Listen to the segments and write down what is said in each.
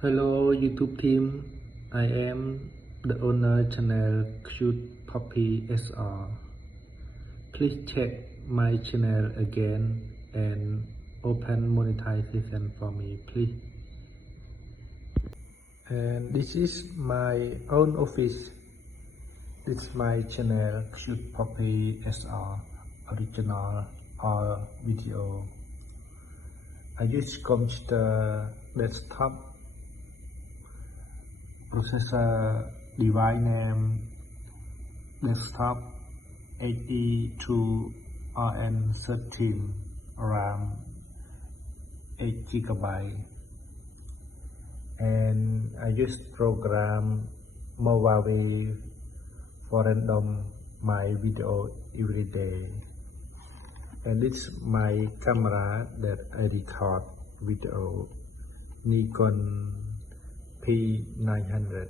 Hello YouTube team, I am the owner channel Cute Puppy SR. Please check my channel again and open monetization for me please. And this is my own office. This is my channel Cute Puppy SR original or video. I use computer desktop processor device name desktop 82 RN13 RAM 8 GB and I use program Movavi for random my video every day, and it's my camera that I record video Nikon P900.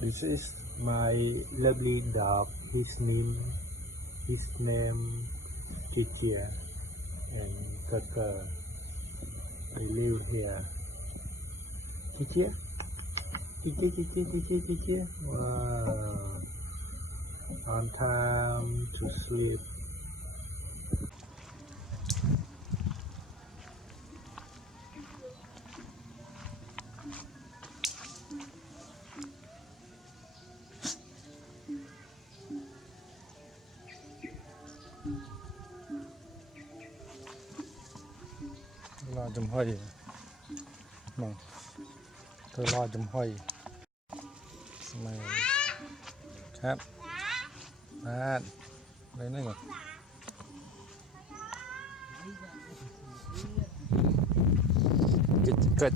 This is my lovely dog. His name Kiki and Kaka. They live here. Kiki. Wow. On time to sleep. Lo chùm hơi nè, tôi lo chùm hơi mày hát đấy nữa rồi kịch